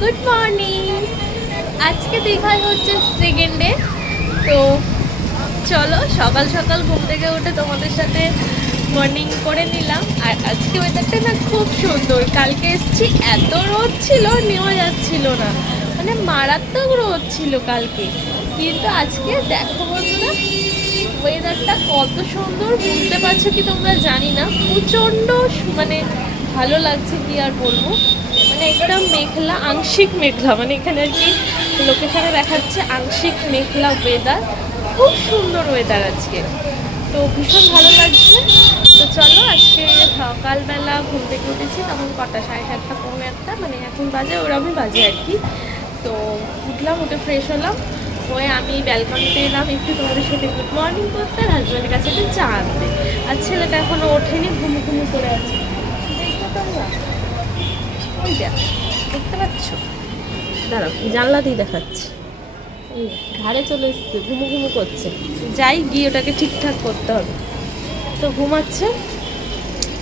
Good morning আজকে দীঘায় হচ্ছে সেকেন্ড ডে তো চলো সকাল সকাল ঘুম থেকে উঠে তোমাদের সাথে মর্নিং করে নিলাম। আর আজকে ওয়েদারটা না খুব সুন্দর। কালকে এসেছি, এত রোদ ছিল, নেওয়া যাচ্ছিল না। মানে মারাত্মক রোদ ছিল কালকে। কিন্তু আজকে দেখো বন্ধুরা ওয়েদারটা কত সুন্দর, বুঝতে পারছ কি তোমরা জানি না। প্রচণ্ড মানে ভালো লাগছে কি আর বলব। মানে একদম মেঘলা, আংশিক মেঘলা মানে এখানে আর কি লোকেশনে দেখাচ্ছে আংশিক মেঘলা ওয়েদার খুব সুন্দর ওয়েদার আজকে। তো ভীষণ ভালো লাগছে। তো চলো আজকে সকালবেলা ঘুম থেকে উঠেছি, তখন কটা? সাড়ে সাতটা, পৌনে একটা মানে এখন বাজে, ওরমই বাজে আর কি। তো উঠলাম, উঠে ফ্রেশ হলাম, হয়ে আমি ব্যালকনিতে এলাম, একটু তোমাদের সাথে গুড মর্নিং করতে, আর হাজব্যান্ডের কাছে একটু চা আনতে। আর ছেলেটা এখনও ওঠেনি, ঘুমু ঘুমু করে আছে। দেখো তোমরা ওই দেখ, দেখতে পাচ্ছ? দাঁড়াও জানলা দিয়ে দেখাচ্ছি। এই ঘাড়ে চলে এসছে, ঘুমু ঘুমু করছে। যাই, গিয়ে ওটাকে ঠিকঠাক করতে হবে। তো ঘুমাচ্ছে।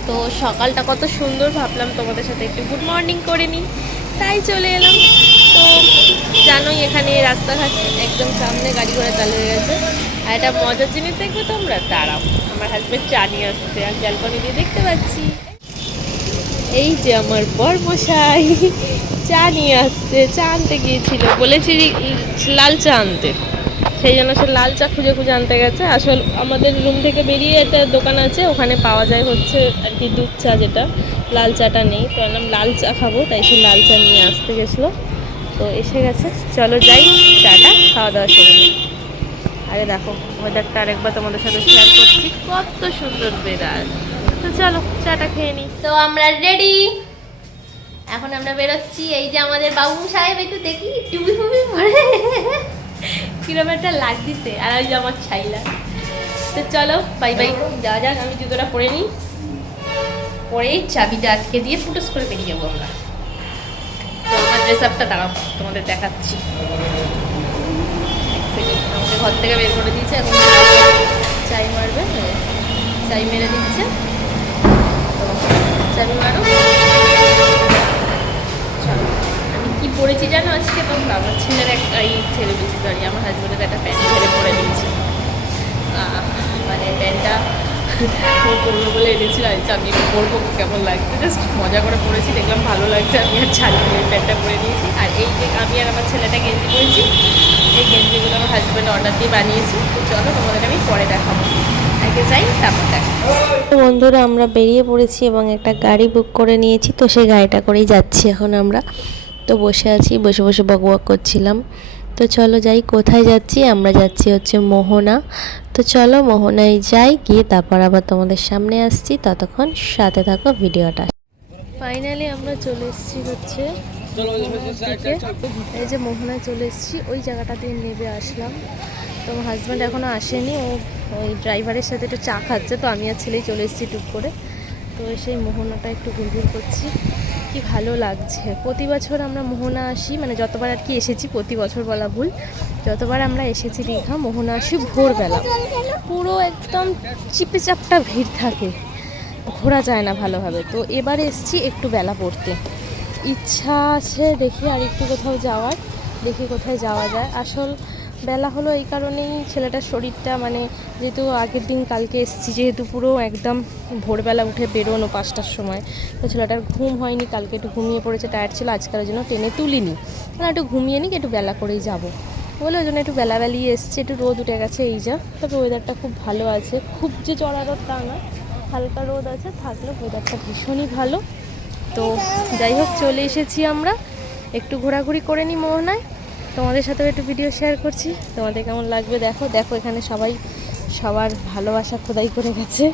তো সকালটা কত সুন্দর, ভাবলাম তোমাদের সাথে একটু গুড মর্নিং করে নিই। তাই চলে এলাম। তো জানোই এখানে রাস্তাঘাট একদম সামনে গাড়ি ঘোড়া চালু হয়ে গেছে। আর একটা মজার জিনিস দেখবে তোমরা? দাঁড়াও, আমার হাজব্যান্ড চা নিয়ে আসছে আর ব্যালকনি দিয়ে দেখতে পাচ্ছি। এই যে আমার বর মশাই চা নিয়ে আসছে, চা আনতে গিয়েছিল। বলেছি লাল চা আনতে। সেই জন্য সে লাল চা খুঁজে খুঁজে আনতে গেছে। আসল আমাদের রুম থেকে বেরিয়ে একটা দোকান আছে, ওখানে পাওয়া যায় হচ্ছে আর কি দুধ চা যেটা। লাল চাটা নেই, তো বললাম, লাল চা খাব। তাই সে লাল চা নিয়ে আসতে গেছিল। তো এসে গেছে। চলো যাই, চাটা খাওয়া দাওয়া নিই। আরে দেখো ওয়েদারটা আরেকবার তোমাদের সাথে শেয়ার করছি। কত সুন্দর তো চলো, চাটা খেয়ে নিই তো আমরা রেডি এখন আমরা বেরোচ্ছি। এই যে আমাদের বাবু সাহেব, একটু দেখি টুবি ফুবি পরে। কিরম একটা লাগতেছে আর ওই যে আমার ছাইলা। তো চলো বাই বাই যাওয়া যাক, আমি জুতোটা পরে নিই পরেই চাবিটা আটকে দিয়ে ফুটোস করে বেরিয়ে যাব আমরা। তো আমার ড্রেস আপটা দাঁড়াও, তোমাদের দেখাচ্ছি। আমাকে ঘর থেকে বের করে দিয়েছে। এখন চাই মারবে। চাই মেরে দিচ্ছে। চাবি মারো। আমি কি পরেছি জানো আজকে? তোমরা আমার ছেলের একটা এই ছেলে বেশি সরি আমার হাজব্যান্ডের একটা প্যান্ট ছেড়ে পরে দিয়েছি মানে প্যান্টটা পরবো বলে এনেছিল আর আমি পরবো, কেমন লাগছে? জাস্ট মজা করে পরেছি দেখলাম ভালো লাগছে, আমি আর ছাড়িয়ে প্যান্টটা পরে নিয়েছি। আর এই যে আমি আর আমার ছেলেটা গেঞ্জি পরেছি, এই গেঞ্জিগুলো আমার হাজব্যান্ড অর্ডার দিয়ে বানিয়েছি। তো চলো, তোমাদেরকে আমি পরে দেখাবো। যাই বন্ধুরা, আমরা বেরিয়ে পড়েছি এবং একটা গাড়ি বুক করে নিয়েছি, তো সেই গাড়িটা করেই যাচ্ছি এখন আমরা। তো বসে আছি, বসে বসে বক বক করছিলাম। তো চলো যাই, কোথায় যাচ্ছি? আমরা যাচ্ছি হচ্ছে মোহনা। তো চলো মোহনায় যাই, গিয়ে তারপর আবার তোমাদের সামনে আসছি। ততক্ষণ সাথে থাকো ভিডিওটা। ফাইনালি আমরা চলে এসেছি হচ্ছে এই যে মোহনায় চলে এসেছি, ওই জায়গাটা দিয়ে নেবে আসলাম। তো হাজব্যান্ড এখনও আসেনি, ও ওই ড্রাইভারের সাথে একটু চা খাচ্ছে, তো আমি আর ছেলেই চলে এসেছি টুক করে। তো সেই মোহনাটা একটু ঘুরঘুর করছি, কি ভালো লাগছে। প্রতি বছর আমরা মোহনা আসি মানে যতবার আর কি এসেছি, প্রতি বছর বলা ভুল, যতবার আমরা এসেছি দীঘা, মোহনা আসি ভোরবেলা। পুরো একদম চিপে চাপটা ভিড় থাকে, ঘোরা যায় না ভালোভাবে। তো এবার এসছি একটু বেলা পড়তে। ইচ্ছা আছে দেখি আর একটু কোথাও যাওয়ার, দেখি কোথায় যাওয়া যায়। আসল বেলা হলো এই কারণেই ছেলেটার শরীরটা মানে যেহেতু আগের দিন কালকে এসেছি, যেহেতু পুরো একদম ভোরবেলা উঠে বেরোনো পাঁচটার সময়, তো ছেলেটার ঘুম হয়নি, কালকে একটু ঘুমিয়ে পড়েছে টায়ার্ড ছিল আজকাল জন্য টেনে তুলিনি। না, একটু ঘুমিয়ে নিক, একটু বেলা করেই যাব। বলে ওই জন্য একটু বেলাবেলি এসছে, একটু রোদ উঠে গেছে, এই যা। তবে ওয়েদারটা খুব ভালো আছে, খুব যে চড়া রোদ তা না, হালকা রোদ আছে থাকলে ওয়েদারটা ভীষণই ভালো। তো যাই হোক, চলে এসেছি আমরা, একটু ঘোরাঘুরি করে নিই মোহনায়। তোমাদের সাথেও একটু ভিডিও শেয়ার করছি। তোমাদের কেমন লাগবে দেখো। দেখো এখানে সবাই সবার ভালোবাসা খোদাই করে গেছে।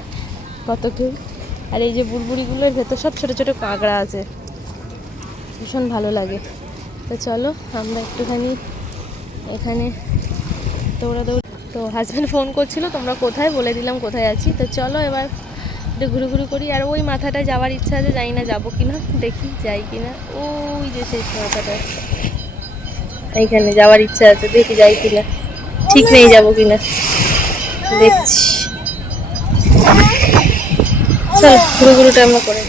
কত কেউ। আর এই যে বুড়বুড়িগুলোর ভেতর সব ছোটো ছোটো কাঁকড়া আছে। ভীষণ ভালো লাগে। তো চলো, আমরা একটুখানি এখানে দৌড়া দৌড় তো হাজব্যান্ড ফোন করছিল, তোমরা কোথায়? বলে দিলাম কোথায় আছি। তো চলো এবার একটু ঘুরু ঘুরু করি। আর ওই মাথাটায় যাওয়ার ইচ্ছা আছে, জানি না যাব কিনা। দেখি যাই কিনা। ওই যে সেই মাথাটা এইখানে যাওয়ার ইচ্ছা আছে, দেখি যাই কিনা। ঠিক নেই যাব কিনা। দেখছি।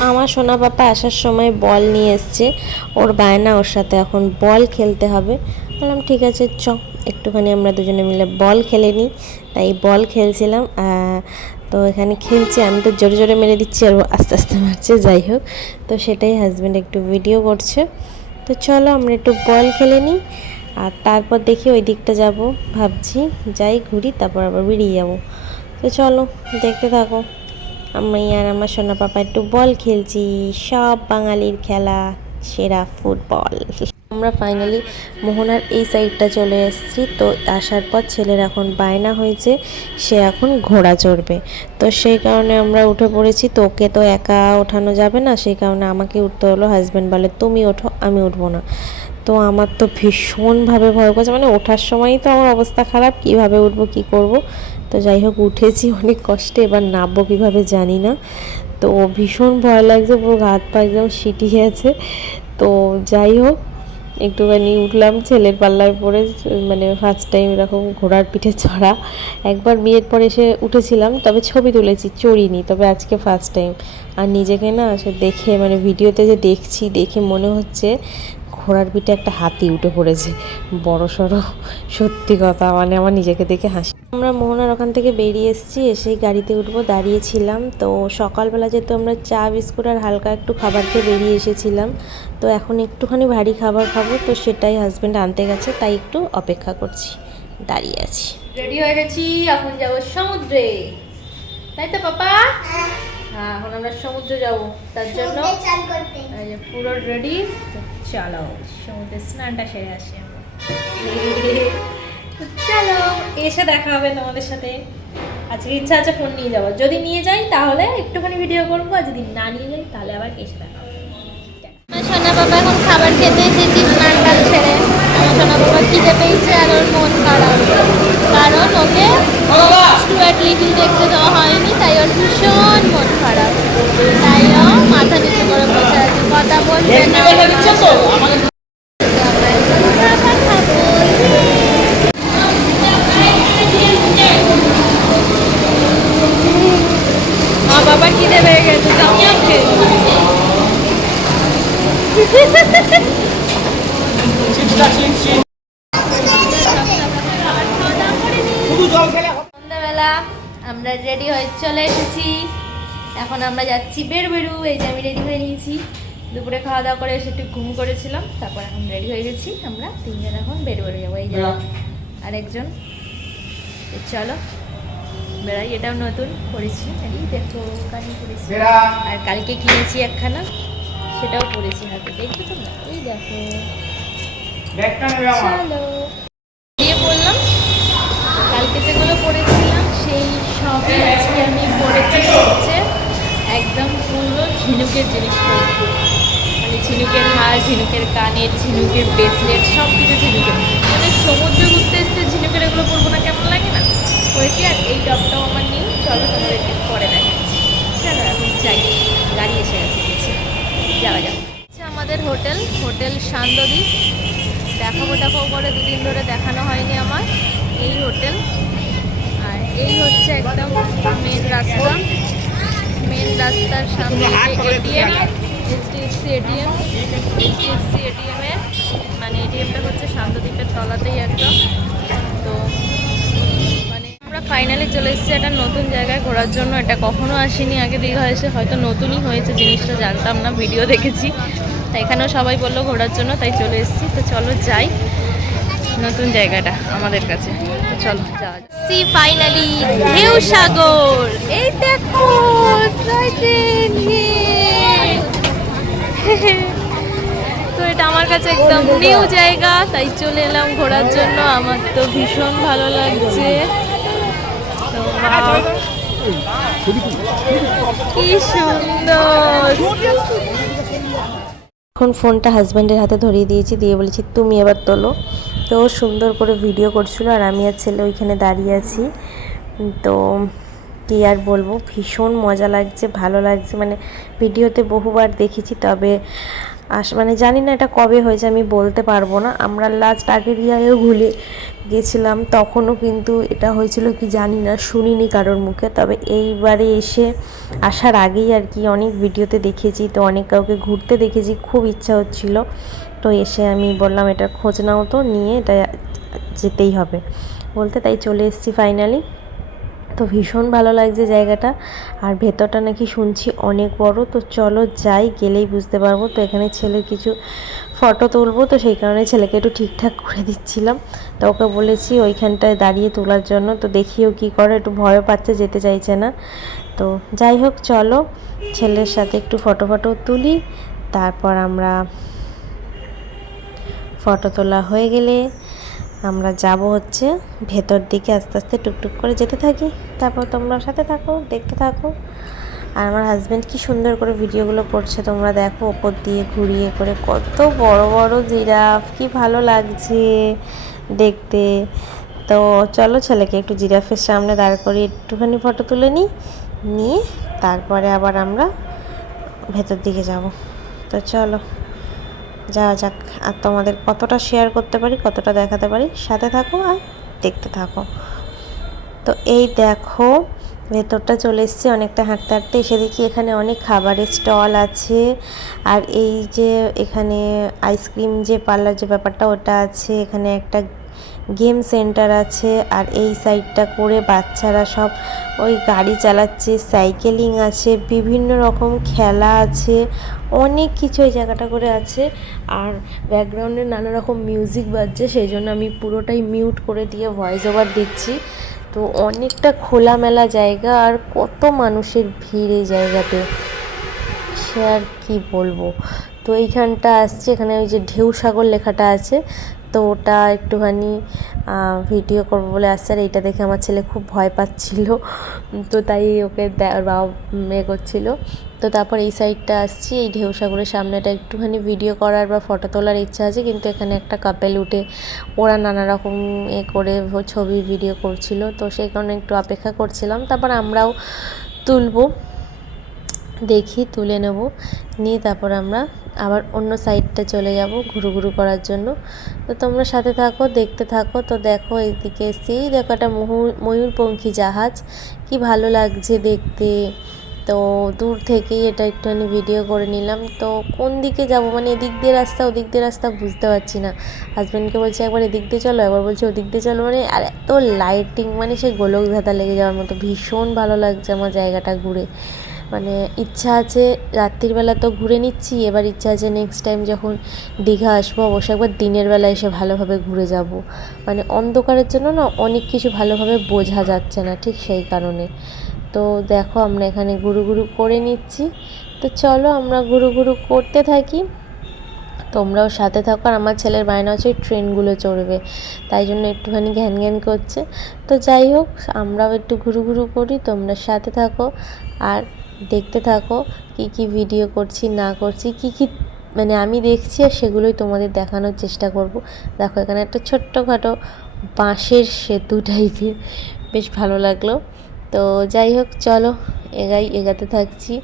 আমরা সোনা পাপা আসার সময় বল নিয়ে এসছে। ওর বায়না, ওর সাথে এখন বল খেলতে হবে। বললাম, ঠিক আছে, চ। একটুখানি আমরা দুজনে মিলে বল খেলে নিই। তাই বল খেলছিলাম তো এখানে খেলছি। আমি তো জোরে জোরে মেরে দিচ্ছি আর আস্তে আস্তে মারছে, যাই হোক। তো সেটাই হাজব্যান্ড একটু ভিডিও করছে। তো চলো, আমরা একটু বল খেলে নিই। আর তারপর দেখি ওই দিকটা যাব, ভাবছি যাই ঘুরি, তারপর আবার বেরিয়ে যাব। তো চলো, দেখতে থাকো। আমি আর আমার সোনা পাপা একটু বল খেলছি, সব বাঙালির খেলা, সেরা ফুটবল। আমরা ফাইনালি মোহনার এই সাইডটা চলে এসেছি, তো আসার পর ছেলের এখন বায়না হয়েছে, সে এখন ঘোড়া চড়বে। তো সেই কারণে আমরা উঠে পড়েছি, তো ওকে তো একা ওঠানো যাবে না, সেই কারণে আমাকে উঠতে হলো হাজব্যান্ড বলে, তুমি ওঠো, আমি উঠবো না। তো আমার তো ভীষণভাবে ভয় করছে। মানে ওঠার সময়ই তো আমার অবস্থা খারাপ, কীভাবে উঠবো, কি করব? তো যাই হোক, উঠেছি অনেক কষ্টে, এবার নামবো কীভাবে জানি না। তো ভীষণ ভয় লাগছে, পুরো হাত পা একদম সিটি গেছে তো যাই হোক, একটুখানি উঠলাম, ছেলের পাল্লায় পরে মানে ফার্স্ট টাইম এরকম ঘোড়ার পিঠে চড়া। একবার বিয়ের পর এসে উঠেছিলাম, তবে ছবি তুলেছি, চড়িনি, তবে আজকে ফার্স্ট টাইম আর নিজেকে না সে দেখে মানে ভিডিওতে যে দেখছি, দেখে মনে হচ্ছে ঘোড়ার পিঠে একটা হাতি উঠে পড়েছে। বড় সড়ো। সত্যি কথা মানে আমার নিজেকে দেখে হাসি। আমরা মোহনার ওখান থেকে বেরিয়ে এসেছি এসেই গাড়িতে উঠবো দাঁড়িয়েছিলাম। তো সকালবেলা যেহেতু আমরা চা বিস্কুট আর হালকা একটু খাবার খেয়ে বেরিয়ে এসেছিলাম তো এখন একটুখানি ভারী খাবার খাব তো সেটাই হাজব্যান্ড আনতে গেছে তাই একটু অপেক্ষা করছি। দাঁড়িয়ে আছি। রেডি হয়ে গেছি এখন যাব সমুদ্রে। তাই তো পাপা? হ্যাঁ এখন আমরা সমুদ্রে যাব। তার জন্য পুরো রেডি চলো সমুদ্রে স্নানটা সেরে আসি আমরা। চলো এসে দেখা হবে তোমাদের সাথে। আজকে ইচ্ছা আছে ফোন নিয়ে যাব যদি নিয়ে যাই তাহলে একটুখানি ভিডিও করব আর যদি না নিয়ে যাই তাহলে আবার এসে দেখা হবে। সোনা বাবা এখন খাবার খেতে এসেছি স্নান টান সেরে। আমার সোনা বাবা খিদে পেয়েছে আর ওর মন খারাপ। কারণ ওকে স্টুয়ার্ট লিটিল দেখতে যাওয়া হয়নি, তাই ওর ভীষণ মন খারাপ। তাই মাথা নিচু করে বসে আছে, কথা বলবে না। খাওয়া দাওয়া করে এসে একটু ঘুম করেছিলাম তারপর এখন রেডি হয়ে গেছি আমরা তিনজন এখন বের বেরো যাব এই যে আরেকজন। চলো বেড়াই এটাও নতুন করেছি দেখো কানি করেছি আর কালকে কিনেছি একখানা সেটাও পরেছি হাতে দেখছ তোমরা? এই দেখো। চলো। ঝিনুকের হার ঝিনুকের কানের ঝিনুকের ব্রেসলেট সব কিছু ঝিনুকের। মানে সমুদ্রে ঘুরতে এসছে ঝিনুকের এগুলো পরবো না কেমন লাগে না? পরেছি আর এই টপটাও আমার নেই। চলো তোমাদেরকে পরে দেখাচ্ছি। চলো এখন যাই। গাড়ি এসে গেছে যাওয়া যাক। আমাদের হোটেল হোটেল সান্দদ্বীপ দেখাবো দেখাবো করে দুদিন ধরে দেখানো হয়নি আমার এই হোটেল। আর এই হচ্ছে একদম মেন রাস্তা। মেন রাস্তার সামনে এটিএম এইচডিএফসি এটিএম এইচডিএফসি এটিএমের মানে এটিএমটা হচ্ছে শান্তদ্বীপের তলাতেই একদম। তো মানে আমরা ফাইনালি চলে এসেছি একটা নতুন জায়গায় ঘোরার জন্য। এটা কখনো আসিনি, আগে দীঘা এসে হয়তো নতুনই হয়েছে, জিনিসটা জানতাম না, ভিডিও দেখেছি। তাই এখানেও সবাই বলল ঘোরার জন্য, তাই চলে এসেছি। তো চলো যাই নতুন জায়গাটা আমাদের কাছে। চলো, যাওয়া সি ফাইনালি ঢেউ সাগর। এই দেখো তো এটা আমার কাছে একদম নিউ জায়গা, তাই চলে এলাম ঘোরার জন্য। আমার তো ভীষণ ভালো লাগছে। কি সুন্দর। এখন ফোনটা হাজব্যান্ডের হাতে ধরিয়ে দিয়েছি, দিয়ে বলেছি, তুমি এবার তোলো। তো সুন্দর করে ভিডিও করছিল, আর আমি আর ছেলে ওইখানে দাঁড়িয়ে আছি। তো কী আর বলব? ভীষণ মজা লাগছে, ভালো লাগছে। মানে ভিডিওতে বহুবার দেখেছি, তবে আস মানে জানি না এটা কবে হয়েছে, আমি বলতে পারব না। আমরা লাস্ট আগের ইয়ারেও ঘুরে গেছিলাম, তখনও কিন্তু এটা হয়েছিল কি জানি না, শুনিনি কারোর মুখে। তবে এইবারে এসে আসার আগেই আর কি অনেক ভিডিওতে দেখেছি, তো অনেক কাউকে ঘুরতে দেখেছি, খুব ইচ্ছা হচ্ছিল। তো এসে আমি বললাম, এটার খোঁজ নাও তো, নিয়ে এটা যেতেই হবে। বলতে তাই চলে এসেছি ফাইনালি তো ভীষণ ভালো লাগছে জায়গাটা। আর ভেতরটা নাকি শুনছি অনেক বড়, তো চলো যাই, গেলেই বুঝতে পারব। তো এখানে ছেলের কিছু ফটো তুলবো, তো সেই কারণে ছেলেকে একটু ঠিকঠাক করে দিচ্ছিলাম। তো ওকে বলেছি ওইখানটায় দাঁড়িয়ে তোলার জন্য, তো দেখিও কি করে, একটু ভয়ও পাচ্ছে, যেতে চাইছে না। তো যাই হোক, চলো ছেলের সাথে একটু ফটো ফটো তুলি, তারপর আমরা ফটো তোলা হয়ে গেলে আমরা যাব হচ্ছে ভেতর দিকে আস্তে আস্তে টুকটুক করে যেতে থাকি। তারপর তোমরা সাথে থাকো, দেখতে থাকো। আর আমার হাজব্যান্ড কি সুন্দর করে ভিডিওগুলো করছে, তোমরা দেখো ওপর দিয়ে ঘুরিয়ে করে কত বড় বড় জিরাফ, কি ভালো লাগছে দেখতে। তো চলো ছেলেকে একটু জিরাফের সামনে দাঁড় করে একটুখানি ফটো তুলে নিই, নিয়ে তারপরে আবার আমরা ভেতর দিকে যাব। তো চলো। যাওয়া যাক, আর তোমাদের কতটা শেয়ার করতে পারি, কতটা দেখাতে পারি, সাথে থাকো আর দেখতে থাকো। তো এই দেখো, ভেতরটা চলে এসছে অনেকটা হাঁটতে হাঁটতে, এসে দেখি এখানে অনেক খাবারের স্টল আছে, আর এই যে এখানে আইসক্রিম যে পার্লার যে ব্যাপারটা, ওটা আছে, এখানে একটা গেম সেন্টার আছে আর এই সাইডটা করে বাচ্চারা সব ওই গাড়ি চালাচ্ছে, সাইকেলিং আছে, বিভিন্ন রকম খেলা আছে, অনেক কিছু এই জায়গাটা করে আছে। আর ব্যাকগ্রাউন্ডে নানা রকম মিউজিক বাজছে, সেই জন্য আমি পুরোটাই মিউট করে দিয়ে ভয়েস ওভার দিচ্ছি। তো অনেকটা খোলামেলা জায়গা আর কত মানুষের ভিড় এই জায়গাতে, সে আর কি বলব? তো এইখানটা আসছে, এখানে ওই যে ঢেউ সাগর লেখাটা আছে তো ওটা একটুখানি ভিডিও করব বলে আসছে। আর এইটা দেখে আমার ছেলে খুব ভয় পাচ্ছিল। তো তাই ওকে বাবা এ করছিল। তো তারপর এই সাইডটা আসছি। এই ঢেউ সাগরের সামনেটা একটুখানি ভিডিও করার বা ফটো তোলার ইচ্ছা আছে। কিন্তু এখানে একটা কাপেল উঠে, ওরা নানা রকম এ করে ছবি ভিডিও করছিল। তো সেই কারণে একটু অপেক্ষা করছিলাম। তারপর আমরাও তুলবো। দেখি, তুলে নেব। নিয়ে তারপর আমরা আবার অন্য সাইডটা চলে যাব ঘুরু ঘুরু করার জন্য। তো তোমরা সাথে থাকো, দেখতে থাকো। তো দেখো, এইদিকে সেই দেখো একটা ময়ূর ময়ূরপঙ্খী জাহাজ। কি ভালো লাগছে দেখতে। তো দূর থেকেই এটা একটুখানি ভিডিও করে নিলাম। তো কোন দিকে যাব? মানে এদিক দিয়ে রাস্তা, ওদিক দিয়ে রাস্তা বুঝতে পারছি না। হাজব্যান্ডকে বলছি, একবার এদিক দিয়ে চলো। একবার বলছে, ওদিক দিয়ে চলো মানে? আর এত লাইটিং মানে সে গোলক ধাঁধা লেগে যাওয়ার মতো। ভীষণ ভালো লাগছে আমার জায়গাটা ঘুরে। মানে ইচ্ছা আছে রাত্রিবেলা তো ঘুরে নিচ্ছি, এবার ইচ্ছা আছে নেক্সট টাইম যখন দীঘা আসব অবশ্যই একবার দিনের বেলা এসে ভালোভাবে ঘুরে যাব। মানে অন্ধকারের জন্য না অনেক কিছু ভালোভাবে বোঝা যাচ্ছে না ঠিক সেই কারণে। তো দেখো আমরা এখানে গুরু গুরু করে নিচ্ছি। তো চলো আমরা গুরু গুরু করতে থাকি। তোমরাও সাথে থাকো আর আমার ছেলের বায়না হচ্ছে ট্রেনগুলো চড়বে। তাই জন্য একটুখানি ঘ্যান ঘ্যান করছে। তো যাই হোক, আমরাও একটু ঘুরু ঘুরু করি, তোমরা সাথে থাকো। আর দেখতে থাকো, কি কি ভিডিও করছি, না করছি, কি কি মানে আমি দেখছি আর সেগুলোই তোমাদের দেখানোর চেষ্টা করব। দেখো, এখানে একটা ছোট্টখাটো বাঁশের সেতু টাইপের বেশ ভালো লাগল। তো যাই হোক, চলো, এগাই, এগাতে থাকছি।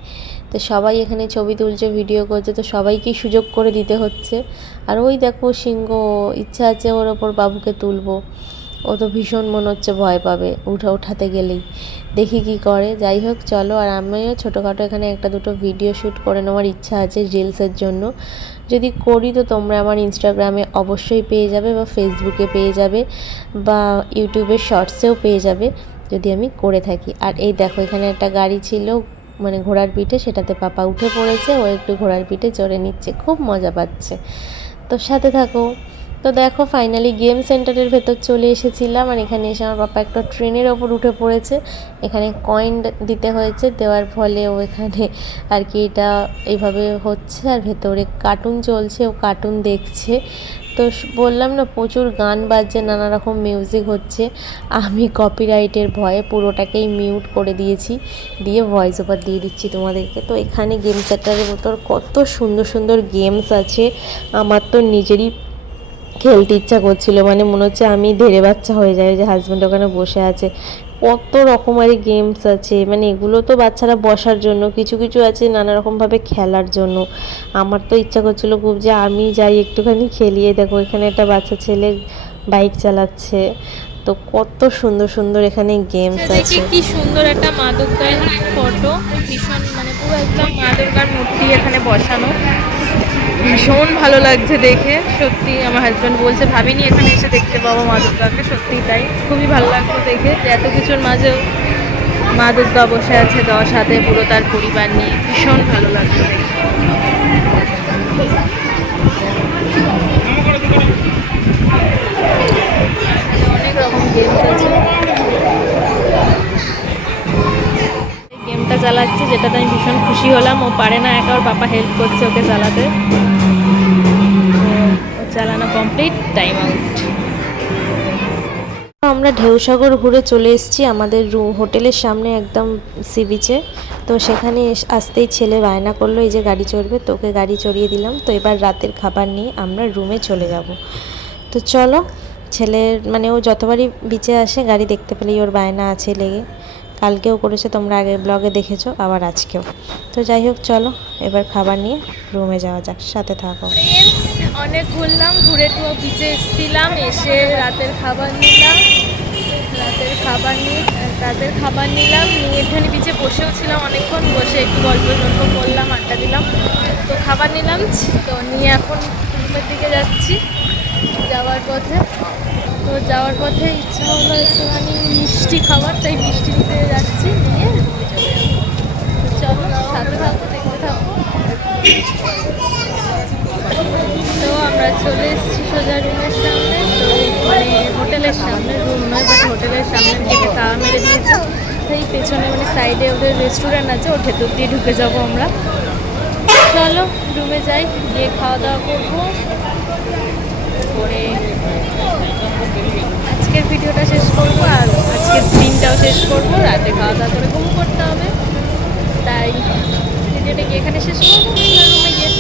তো সবাই এখানে ছবি তুলছে ভিডিও করছে, তো সবাইকেই সুযোগ করে দিতে হচ্ছে। আর ওই দেখো, সিংহ, ইচ্ছা আছে ওর ওপর বাবুকে তুলবো। ও তো ভীষণ মনে হচ্ছে ভয় পাবে, উঠা উঠাতে গেলেই। দেখি কি করে, যাই হোক, চলো। আর আমিও ছোটোখাটো এখানে একটা দুটো ভিডিও শ্যুট করে নেওয়ার ইচ্ছা আছে রিলসের জন্য। যদি করি তো তোমরা আমার ইনস্টাগ্রামে অবশ্যই পেয়ে যাবে বা ফেসবুকে পেয়ে যাবে বা ইউটিউবের শর্টসেও পেয়ে যাবে, যদি আমি করে থাকি। আর এই দেখো, এখানে একটা গাড়ি ছিল মানে ঘোড়ার পিঠে, সেটাতে পাপা উঠে পড়েছে। ও একটু ঘোড়ার পিঠে চড়ে নিচ্ছে, খুব মজা পাচ্ছে। তো সাথে থাকো। তো দেখো ফাইনালি গেম সেন্টারের ভেতর চলে এসেছিলাম আর এখানে এসে আমার পাপা একটা ট্রেনের ওপর উঠে পড়েছে। এখানে কয়েন দিতে হয়েছে, দেওয়ার ফলে ও এখানে আর কি এটা এইভাবে হচ্ছে আর ভেতরে কার্টুন চলছে, ও কার্টুন দেখছে। তো বললাম না, প্রচুর গান বাজছে, নানা রকম মিউজিক হচ্ছে। আমি কপিরাইটের ভয়ে পুরোটাকেই মিউট করে দিয়েছি, দিয়ে ভয়েস ওভার দিয়ে দিচ্ছি তোমাদেরকে। তো এখানে গেম সেন্টারের ভেতর কত সুন্দর সুন্দর গেমস আছে, আমার তো নিজেরই খেলতে ইচ্ছা করছিল মানে মনে হচ্ছে আমি ধেড়ে বাচ্চা হয়ে যাই যে হাজব্যান্ড ওখানে বসে আছে। কত রকমারি গেমস আছে মানে এগুলো তো বাচ্চারা বসার জন্য কিছু কিছু আছে নানা রকমভাবে খেলার জন্য। আমার তো ইচ্ছা করছিল খুব যে আমি যাই একটুখানি খেলিয়ে দেখো এখানে একটা বাচ্চা ছেলে বাইক চালাচ্ছে। তো কত সুন্দর সুন্দর এখানে গেমস আছে। কি সুন্দর একটা মা দুর্গার ফটো ভীষণ মানে পুরো একদম মা দুর্গার মূর্তি এখানে বসানো। ভীষণ ভালো লাগছে দেখে, সত্যি আমার হাজব্যান্ড বলছে, ভাবিনি এখানে এসে দেখতে পাবো মা দুর্গাকে। সত্যি তাই, খুবই ভালো লাগছে দেখে। এত কিছুর মাঝেও মা দুর্গা বসে আছে দশ হাতে পুরো তার পরিবার নিয়ে। ভীষণ ভালো লাগছে দেখে। অনেক রকম গেমস আছে। চালাচ্ছে, যেটাতে আমি ভীষণ খুশি হলাম। ও পারে না, একা ওর পাপা হেল্প করছে ওকে চালাতে। চালানো কমপ্লিট টাইম আউট আমরা ঢেউসাগর ঘুরে চলে এসেছি আমাদের হোটেলের সামনে একদম সি বিচে তো সেখানে আসতেই ছেলে বায়না করল, এই যে গাড়ি চড়বে, তোকে গাড়ি চড়িয়ে দিলাম। তো এবার রাতের খাবার নিয়ে আমরা রুমে চলে যাব। তো চলো, ছেলের মানে ও যতবারই বিচে আসে, গাড়ি দেখতে পেলেই ওর বায়না আছে লেগে। কালকেও করেছে, তোমরা আগের ব্লগে দেখেছ, আবার আজকেও। তো যাই হোক, চলো, এবার খাবার নিয়ে রুমে যাওয়া যাক, সাথে থাকো। অনেক ঘুরলাম, ঘুরে টুয়ে বিচে এসেছিলাম, এসে রাতের খাবার নিলাম, রাতের খাবার নিয়ে, রাতের খাবার নিলাম, নিয়ে এখানে বিচে বসেও ছিলাম অনেকক্ষণ, বসে একটু গল্প টল্প করলাম, আড্ডা দিলাম। তো খাবার নিলাম, তো নিয়ে এখন রুমের দিকে যাচ্ছি, যাওয়ার পথে। তো যাওয়ার পথে ইচ্ছা হলো একটুখানি মিষ্টি খাবার, তাই মিষ্টি নিতে যাচ্ছি নিয়ে। চলে, সাথে থাকো, দেখতে থাকো। তো আমরা চলে এসেছি সোজা রুমের সামনে। তো মানে হোটেলের সামনে, রুম নয় বাট হোটেলের সামনে গেটে তাওয়া মেরে দিয়েছে। তাই পেছনে মানে সাইডে ওদের রেস্টুরেন্ট আছে, ওর ভেতর দিয়ে ঢুকে যাব আমরা। চলো, রুমে যাই, গিয়ে খাওয়া দাওয়া করব। করে আজকের ভিডিওটা শেষ করব আর আজকের দিনটাও শেষ রাতে খাওয়া দাওয়া করে ঘুম করতে হবে। তাই ভিডিওটা কি এখানে শেষ করব গিয়ে?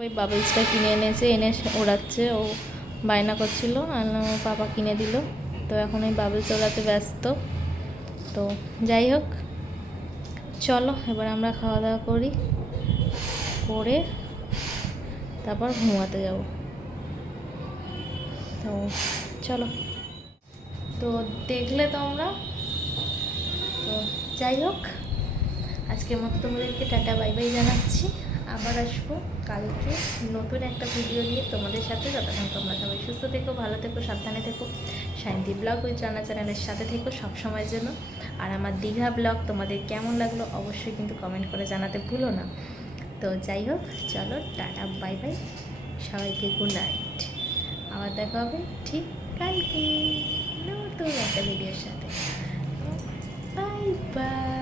ওই বাবলসটা কিনে এনেছে, এনে ওড়াচ্ছে, ও বায়না করছিল, আর পাপা কিনে দিল। তো এখন ওই বাবলস ওড়াতে ব্যস্ত। তো যাই হোক, চলো এবার আমরা খাওয়া দাওয়া করি, করে তারপর ঘুমাতে যাব। তো চলো। তো দেখলে তোমরা। তো যাই হোক, আজকের মতো তোমাদেরকে টাটা, বাই বাই জানাচ্ছি। আবার আসব কালকে নতুন একটা ভিডিও নিয়ে তোমাদের সাথে। যতক্ষণ তোমরা সবাই সুস্থ থেকো, ভালো থেকো, সাবধানে থেকো। শান্তি ব্লগ ওই জানা চ্যানেলের সাথে থেকো সব সময়ের জন্য। আর আমার দীঘা ব্লগ তোমাদের কেমন লাগল অবশ্যই কিন্তু কমেন্ট করে জানাতে ভুলো না। তো যাই হোক, চলো টাটা, বাই বাই। সবাইকে গুড নাইট আবার দেখা হবে ঠিক কালকে। নতুন একটা ভিডিওর সাথে। Bye bye